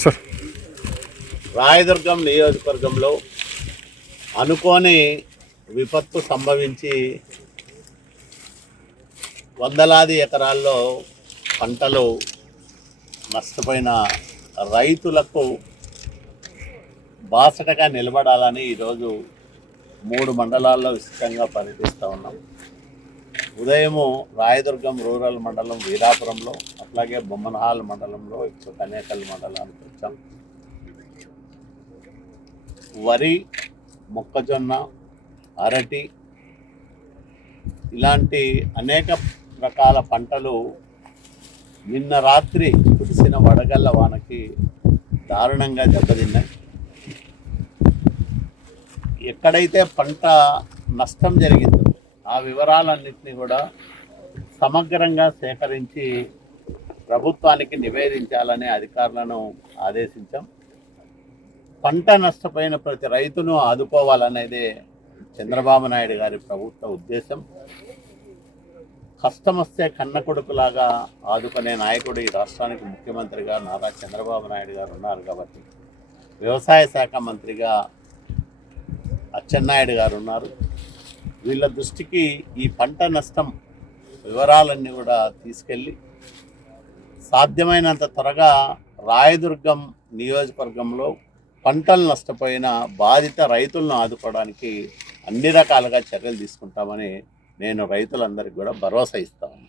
Sir Rayadurgam నియోజకవర్గంలో అనుకోని విపత్తు సంభవించి వందలాది ఎకరాల్లో పంటలు నష్టపోయిన రైతులకు బాసటగా నిలబడాలని ఈరోజు 3 మండలాల్లో విస్తృతంగా పర్యటిస్తూ ఉన్నాం. ఉదయము రాయదుర్గం రూరల్ మండలం వీరాపురంలో, అట్లాగే బొమ్మనహాల్ మండలంలో, ఇప్పుడు కనేకల్ మండలానికి వచ్చాం. వరి, మొక్కజొన్న, అరటి ఇలాంటి అనేక రకాల పంటలు నిన్న రాత్రి కురిసిన వడగళ్ల వానకి దారుణంగా దెబ్బతిన్నాయి. ఎక్కడైతే పంట నష్టం జరిగిందో ఆ వివరాలన్నింటినీ కూడా సమగ్రంగా సేకరించి ప్రభుత్వానికి నివేదించాలని అధికారులను ఆదేశించాం. పంట నష్టపోయిన ప్రతి రైతును ఆదుకోవాలనేదే చంద్రబాబు నాయుడు గారి ప్రభుత్వ ఉద్దేశం. కష్టం వస్తే కన్న కొడుకులాగా ఆదుకునే నాయకుడు ఈ రాష్ట్రానికి ముఖ్యమంత్రిగా నారా చంద్రబాబు నాయుడు గారు ఉన్నారు కాబట్టి, వ్యవసాయ శాఖ మంత్రిగా అచ్చెన్నాయుడు గారు ఉన్నారు. వీళ్ళ దృష్టికి ఈ పంట నష్టం వివరాలన్నీ కూడా తీసుకెళ్ళి సాధ్యమైనంత త్వరగా రాయదుర్గం నియోజకవర్గంలో పంటలు నష్టపోయిన బాధిత రైతులను ఆదుకోవడానికి అన్ని రకాలుగా చర్యలు తీసుకుంటామని నేను రైతులందరికీ కూడా భరోసా ఇస్తాను.